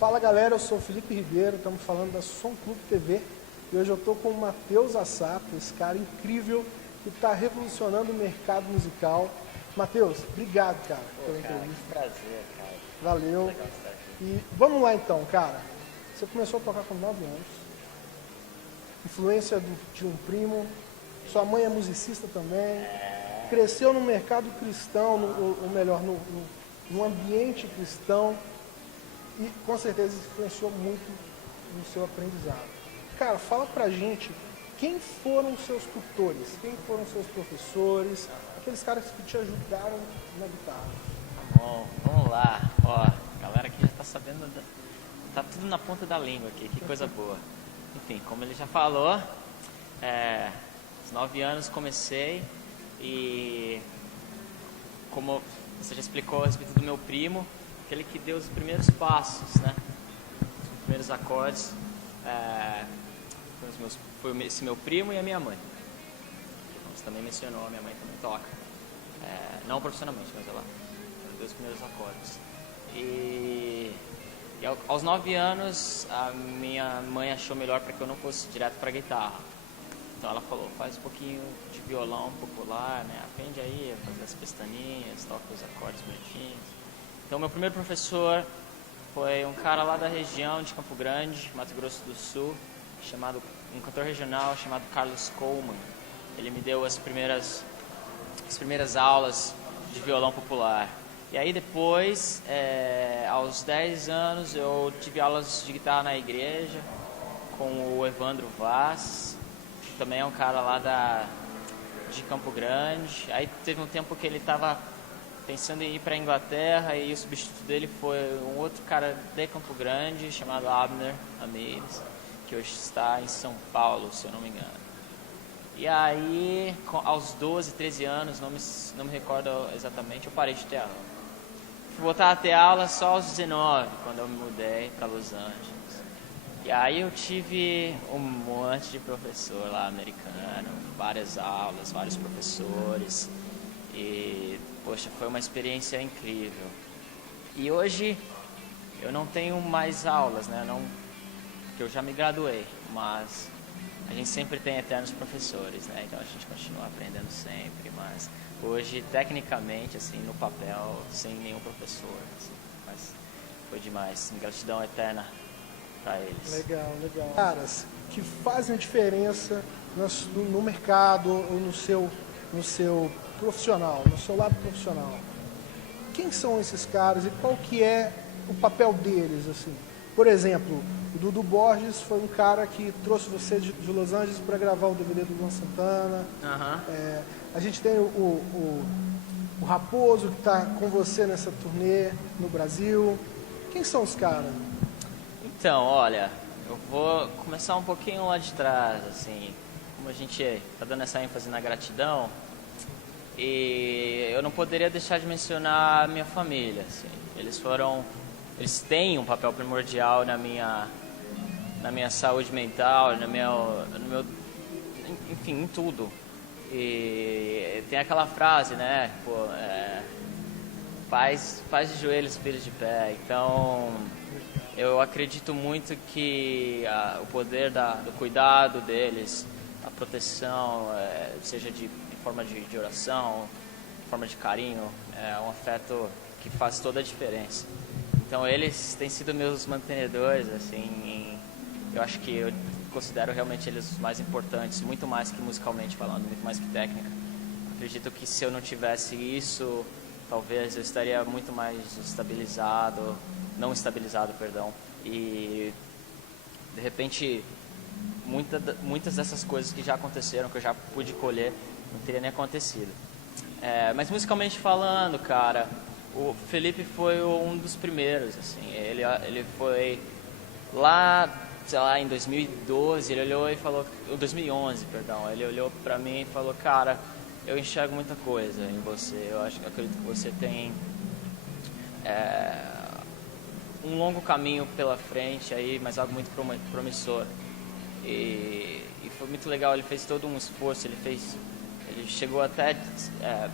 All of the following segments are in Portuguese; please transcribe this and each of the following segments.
Fala galera, eu sou o Felipe Ribeiro, estamos falando da Som Clube TV e hoje eu estou com o Matheus Assato, esse cara incrível que está revolucionando o mercado musical. Matheus, obrigado, cara, pela entrevista. Que prazer, cara. Valeu. Legal estar aqui. E vamos lá então, cara. Você começou a tocar com 9 anos, influência de um primo, sua mãe é musicista também, cresceu no mercado cristão, ou melhor, num ambiente cristão. E com certeza influenciou muito no seu aprendizado. Cara, fala pra gente quem foram os seus tutores, quem foram os seus professores, aqueles caras que te ajudaram na guitarra. Tá bom, vamos lá. Ó, a galera aqui já tá sabendo, tá tudo na ponta da língua aqui, que coisa boa. Enfim, como ele já falou, aos 9 anos comecei e como você já explicou a respeito do meu primo, aquele que deu os primeiros passos, né? Os primeiros acordes foi esse meu primo e a minha mãe. Como você também mencionou, a minha mãe também toca. Não profissionalmente, mas ela deu os primeiros acordes. E aos 9 anos, a minha mãe achou melhor para que eu não fosse direto para guitarra. Então ela falou, faz um pouquinho de violão popular, né? Aprende aí a fazer as pestaninhas, toca os acordes bonitinhos. Então, meu primeiro professor foi um cara lá da região de Campo Grande, Mato Grosso do Sul, um cantor regional chamado Carlos Coleman. Ele me deu as primeiras aulas de violão popular. E aí depois, aos 10 anos, eu tive aulas de guitarra na igreja com o Evandro Vaz, que também é um cara lá de Campo Grande. Aí teve um tempo que ele estava pensando em ir para a Inglaterra e o substituto dele foi um outro cara de Campo Grande chamado Abner Ramirez, que hoje está em São Paulo, se eu não me engano. E aí, aos 12, 13 anos, não me recordo exatamente, eu parei de ter aula. Fui voltar a ter aula só aos 19, quando eu me mudei para Los Angeles. E aí eu tive um monte de professor lá americano, várias aulas, vários professores. E, poxa, foi uma experiência incrível. E hoje eu não tenho mais aulas, né? Porque eu já me graduei, mas a gente sempre tem eternos professores, né? Então a gente continua aprendendo sempre, mas hoje, tecnicamente, assim, no papel, sem nenhum professor, assim, mas foi demais. Gratidão eterna para eles. Legal, legal. Caras que fazem a diferença no mercado ou no seu profissional, no seu lado profissional. Quem são esses caras e qual que é o papel deles, assim? Por exemplo, o Dudu Borges foi um cara que trouxe você de Los Angeles para gravar o DVD do Luan Santana. A gente tem o Raposo que está com você nessa turnê no Brasil. Quem são os caras? Então, olha, eu vou começar um pouquinho lá de trás, assim, como a gente está dando essa ênfase na gratidão. E eu não poderia deixar de mencionar a minha família, assim. Eles têm um papel primordial na minha saúde mental, enfim, em tudo. E tem aquela frase, né, pais de joelhos, filhos de pé. Então, eu acredito muito que o poder do cuidado deles, a proteção, seja em forma de oração, em forma de carinho, é um afeto que faz toda a diferença. Então eles têm sido meus mantenedores, assim, eu acho que eu considero realmente eles os mais importantes, muito mais que musicalmente falando, muito mais que técnica. Acredito que se eu não tivesse isso, talvez eu estaria muito mais não estabilizado, perdão, e de repente muitas dessas coisas que já aconteceram, que eu já pude colher, não teria nem acontecido. Mas musicalmente falando, cara, o Felipe foi um dos primeiros, assim, ele foi lá, sei lá, em 2012, ele olhou e falou, 2011, perdão, ele olhou pra mim e falou, cara, eu enxergo muita coisa em você, eu acredito que você tem um longo caminho pela frente aí, mas algo muito promissor. E foi muito legal, ele fez todo um esforço, ele chegou até a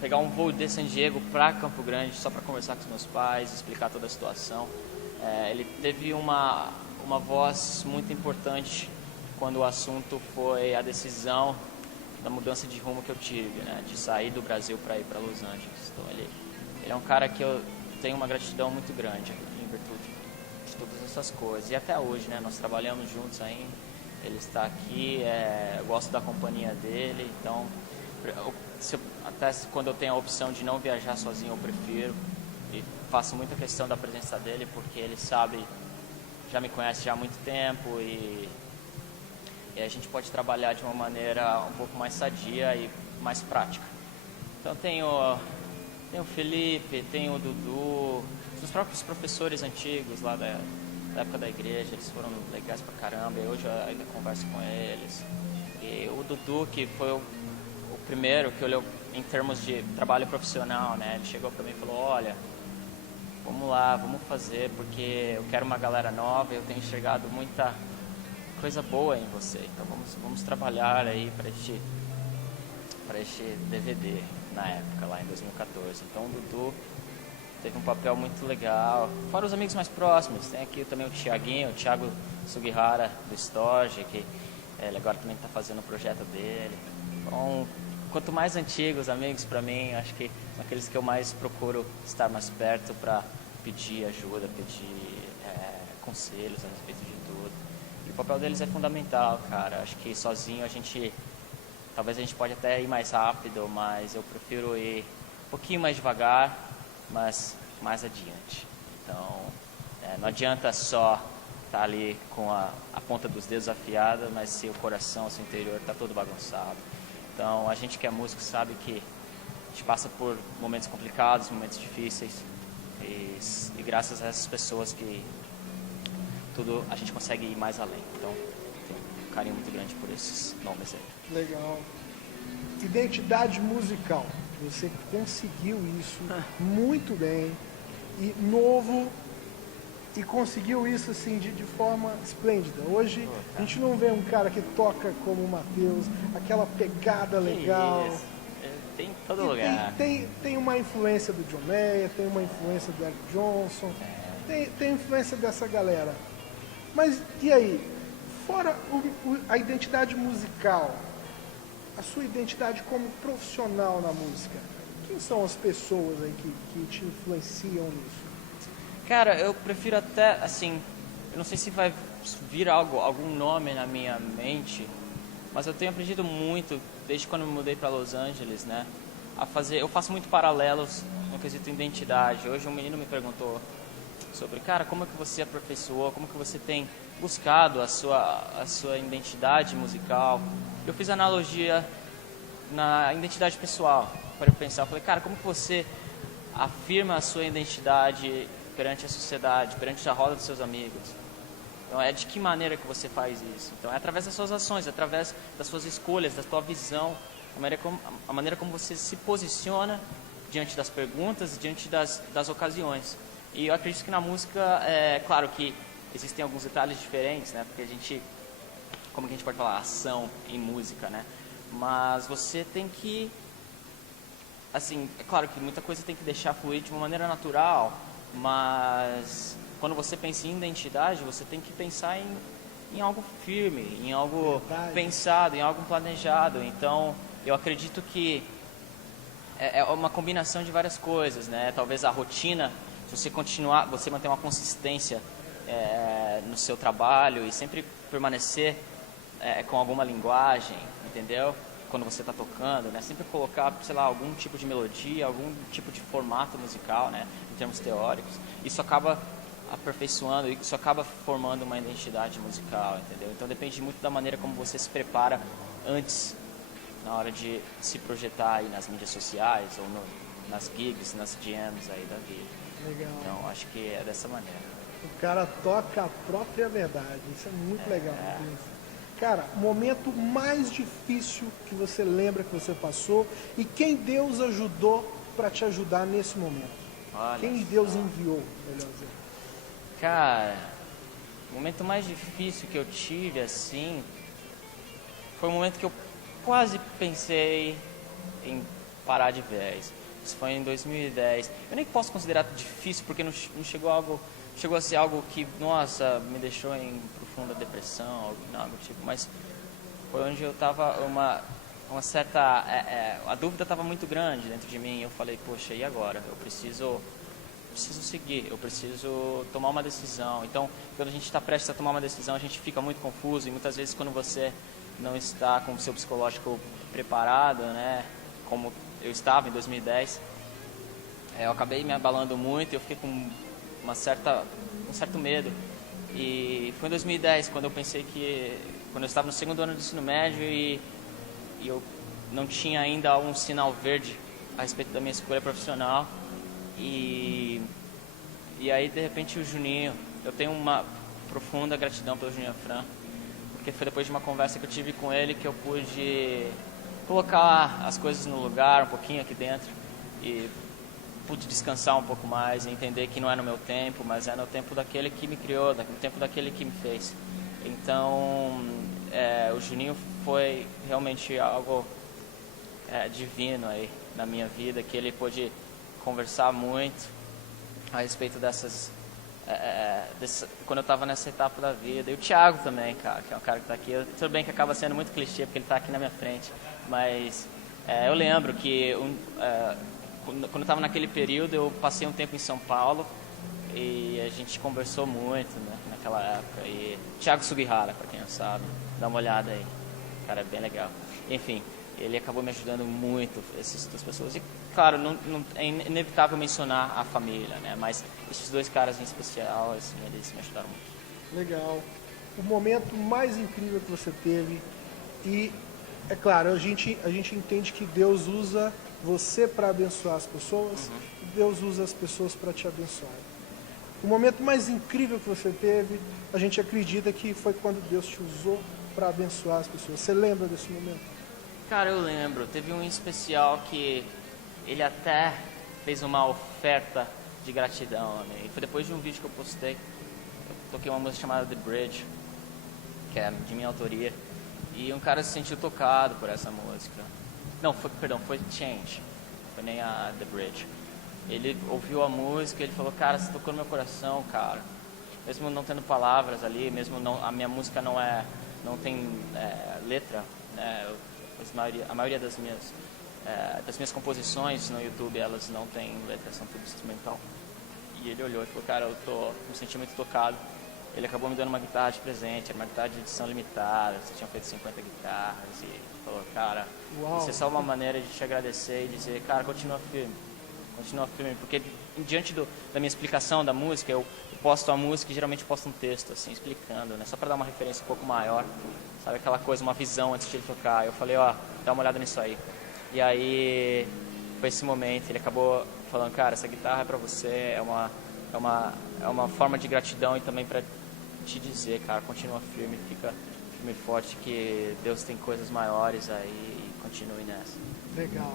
pegar um voo de San Diego para Campo Grande só para conversar com os meus pais, explicar toda a situação. ele teve uma voz muito importante quando o assunto foi a decisão da mudança de rumo que eu tive, né, de sair do Brasil para ir para Los Angeles. Então ele é um cara que eu tenho uma gratidão muito grande em virtude de todas essas coisas. E até hoje, né, nós trabalhamos juntos ainda, ele está aqui, eu gosto da companhia dele, então até quando eu tenho a opção de não viajar sozinho, eu prefiro, e faço muita questão da presença dele, porque ele sabe, já me conhece já há muito tempo, e a gente pode trabalhar de uma maneira um pouco mais sadia e mais prática. Então tem o Felipe, tem o Dudu, os próprios professores antigos lá da época da igreja, eles foram legais pra caramba, e hoje eu ainda converso com eles. E o Dudu, que foi o primeiro que olhou em termos de trabalho profissional, né? Ele chegou pra mim e falou, olha, vamos lá, vamos fazer, porque eu quero uma galera nova, eu tenho enxergado muita coisa boa em você, então vamos trabalhar aí para este DVD na época, lá em 2014. Então o Dudu teve um papel muito legal, fora os amigos mais próximos, tem aqui também o Thiago Sugihara do Storge, que ele agora também está fazendo o projeto dele. Então, quanto mais antigos amigos, para mim, acho que são aqueles que eu mais procuro estar mais perto para pedir ajuda, pedir conselhos a respeito de tudo. E o papel deles é fundamental, cara. Acho que sozinho talvez a gente pode até ir mais rápido, mas eu prefiro ir um pouquinho mais devagar, mas mais adiante. Então, não adianta só estar ali com a ponta dos dedos afiada, mas se o coração, se o interior está todo bagunçado. Então, a gente que é músico sabe que a gente passa por momentos complicados, momentos difíceis, e graças a essas pessoas que a gente consegue ir mais além. Então, tenho um carinho muito grande por esses nomes aí. Legal. Identidade musical. Você conseguiu isso muito bem, e novo, e conseguiu isso assim de forma esplêndida. Hoje a gente não vê um cara que toca como o Matheus, aquela pegada legal. Tem em todo lugar. Tem uma influência do John Mayer, tem uma influência do Eric Johnson, tem influência dessa galera. Mas e aí? Fora a identidade musical, a sua identidade como profissional na música, quem são as pessoas aí que te influenciam nisso? Cara, eu prefiro até, assim, eu não sei se vai vir algum nome na minha mente, mas eu tenho aprendido muito, desde quando eu me mudei para Los Angeles, né, eu faço muito paralelos no quesito identidade. Hoje um menino me perguntou sobre, cara, como é que você aperfeiçoou, como que você tem buscado a sua identidade musical. Eu fiz analogia na identidade pessoal, para eu pensar, eu falei, cara, como que você afirma a sua identidade perante a sociedade, perante a roda dos seus amigos? Então, de que maneira que você faz isso? Então, é através das suas ações, através das suas escolhas, da sua visão, a maneira como você se posiciona diante das perguntas, diante das ocasiões. E eu acredito que na música, claro que existem alguns detalhes diferentes, né? Porque como que a gente pode falar, ação em música, né? Mas você tem que, assim, é claro que muita coisa tem que deixar fluir de uma maneira natural, mas quando você pensa em identidade, você tem que pensar em algo firme, em algo pensado, em algo planejado. Então, eu acredito que é uma combinação de várias coisas, né? Talvez a rotina, se você manter uma consistência no seu trabalho e sempre permanecer com alguma linguagem, entendeu? Quando você está tocando, né? Sempre colocar, sei lá, algum tipo de melodia, algum tipo de formato musical, né? Em termos teóricos. Isso acaba aperfeiçoando, isso acaba formando uma identidade musical, entendeu? Então depende muito da maneira como você se prepara antes, na hora de se projetar aí nas mídias sociais ou nas gigs, nas jams aí da vida. Legal. Então acho que é dessa maneira. O cara toca a própria verdade, isso é muito legal. Cara, o momento mais difícil que você lembra que você passou e quem Deus ajudou para te ajudar nesse momento? Olha quem Deus enviou, melhor dizer. Cara, o momento mais difícil que eu tive, assim, foi o momento que eu quase pensei em parar de vez. Isso foi em 2010. Eu nem posso considerar difícil, porque não chegou algo chegou a ser algo que, nossa, me deixou em profunda depressão, algo do tipo, mas foi onde eu estava uma certa... a dúvida estava muito grande dentro de mim, eu falei, poxa, e agora? Eu preciso seguir, eu preciso tomar uma decisão. Então, quando a gente está prestes a tomar uma decisão, a gente fica muito confuso, e muitas vezes quando você não está com o seu psicológico preparado, né, como eu estava em 2010, eu acabei me abalando muito, eu fiquei com um certo medo. E foi em 2010 quando eu pensei quando eu estava no segundo ano do ensino médio e eu não tinha ainda um sinal verde a respeito da minha escolha profissional. E aí, de repente, o Juninho, eu tenho uma profunda gratidão pelo Juninho Afran, porque foi depois de uma conversa que eu tive com ele que eu pude colocar as coisas no lugar um pouquinho aqui dentro e pude descansar um pouco mais e entender que não é no meu tempo, mas é no tempo daquele que me criou, no tempo daquele que me fez. Então, o Juninho foi realmente algo divino aí na minha vida, que ele pôde conversar muito a respeito quando eu estava nessa etapa da vida. E o Thiago também, cara, que é um cara que está aqui. Tudo bem que acaba sendo muito clichê, porque ele está aqui na minha frente, mas eu lembro que quando eu estava naquele período, eu passei um tempo em São Paulo e a gente conversou muito, né, naquela época. E Thiago Sugihara, para quem não sabe, dá uma olhada aí, o cara é bem legal. Enfim, ele acabou me ajudando muito, essas duas pessoas. E, claro, é inevitável mencionar a família, né? Mas esses dois caras em especial, assim, eles me ajudaram muito. Legal. O momento mais incrível que você teve, e, é claro, a gente entende que Deus usa você para abençoar as pessoas, e Deus usa as pessoas para te abençoar. O momento mais incrível que você teve, a gente acredita que foi quando Deus te usou para abençoar as pessoas. Você lembra desse momento? Cara, eu lembro. Teve um em especial que ele até fez uma oferta de gratidão a mim. Foi depois de um vídeo que eu postei. Eu toquei uma música chamada The Bridge, que é de minha autoria. E um cara se sentiu tocado por essa música. Não, foi Change. Foi nem a The Bridge. Ele ouviu a música e ele falou, cara, você tocou no meu coração, cara. Mesmo não tendo palavras ali, mesmo a minha música não tem letra, né? A maioria das minhas composições no YouTube, elas não têm letra, são tudo instrumental. E ele olhou e falou, cara, me senti muito tocado. Ele acabou me dando uma guitarra de presente, era uma guitarra de edição limitada, você tinha feito 50 guitarras, e falou, cara, isso é só uma maneira de te agradecer e dizer, cara, continua firme, porque diante da minha explicação da música, eu posto a música e geralmente posto um texto, assim, explicando, né, só para dar uma referência um pouco maior, sabe, aquela coisa, uma visão antes de ele tocar. Eu falei, dá uma olhada nisso aí. E aí, foi esse momento, ele acabou falando, cara, essa guitarra é para você, é uma forma de gratidão e também para te dizer, cara, continua firme, fica firme e forte, que Deus tem coisas maiores aí, e continue nessa. Legal.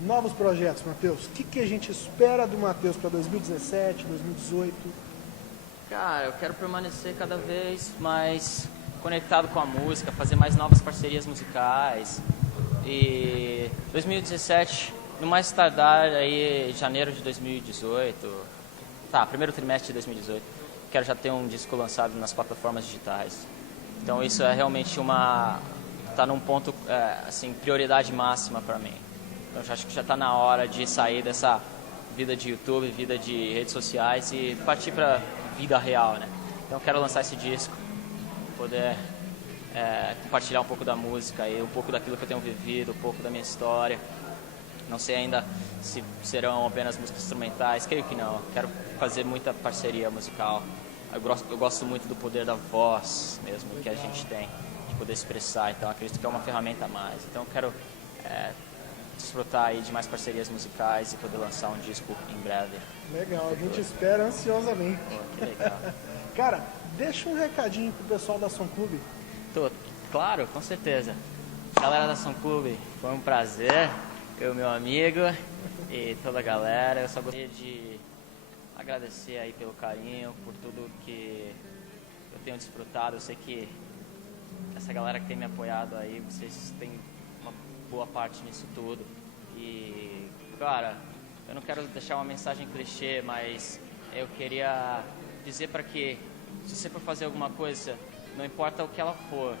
Novos projetos, Matheus. O que a gente espera do Matheus para 2017, 2018? Cara, eu quero permanecer cada vez mais conectado com a música, fazer mais novas parcerias musicais. E 2017, no mais tardar, aí janeiro de 2018, primeiro trimestre de 2018, quero já ter um disco lançado nas plataformas digitais. Então isso é realmente tá num ponto, assim, prioridade máxima para mim. Então eu acho que já está na hora de sair dessa vida de YouTube, vida de redes sociais e partir para vida real, né? Então eu quero lançar esse disco, poder compartilhar um pouco da música e um pouco daquilo que eu tenho vivido, um pouco da minha história. Não sei ainda se serão apenas músicas instrumentais, creio que não. Quero fazer muita parceria musical. Eu gosto muito do poder da voz mesmo que a gente tem, de poder expressar. Então acredito que é uma ferramenta a mais. Então eu quero desfrutar aí de mais parcerias musicais e poder lançar um disco em breve. Legal, a gente espera ansiosamente. Pô, que legal. Cara, deixa um recadinho pro pessoal da Som Clube. Claro, com certeza. Galera da Som Clube, foi um prazer, eu, meu amigo e toda a galera. Eu só gostaria de agradecer aí pelo carinho, por tudo que eu tenho desfrutado. Eu sei que essa galera que tem me apoiado aí, vocês têm uma boa parte nisso tudo. E, cara, eu não quero deixar uma mensagem clichê, mas eu queria dizer para que, se você for fazer alguma coisa, não importa o que ela for,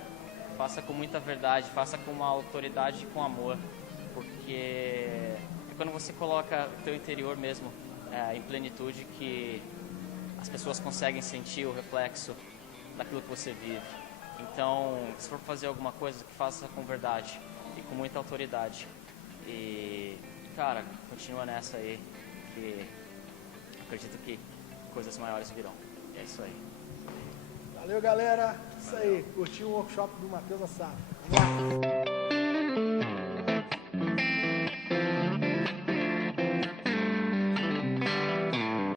faça com muita verdade, faça com uma autoridade e com amor, porque é quando você coloca o teu interior mesmo em plenitude que as pessoas conseguem sentir o reflexo daquilo que você vive. Então, se for fazer alguma coisa, que faça com verdade e com muita autoridade. E, cara, continua nessa aí, que acredito que coisas maiores virão. E é isso aí. Valeu, galera. Isso aí. Curtiu o workshop do Matheus Assato. Vamos lá.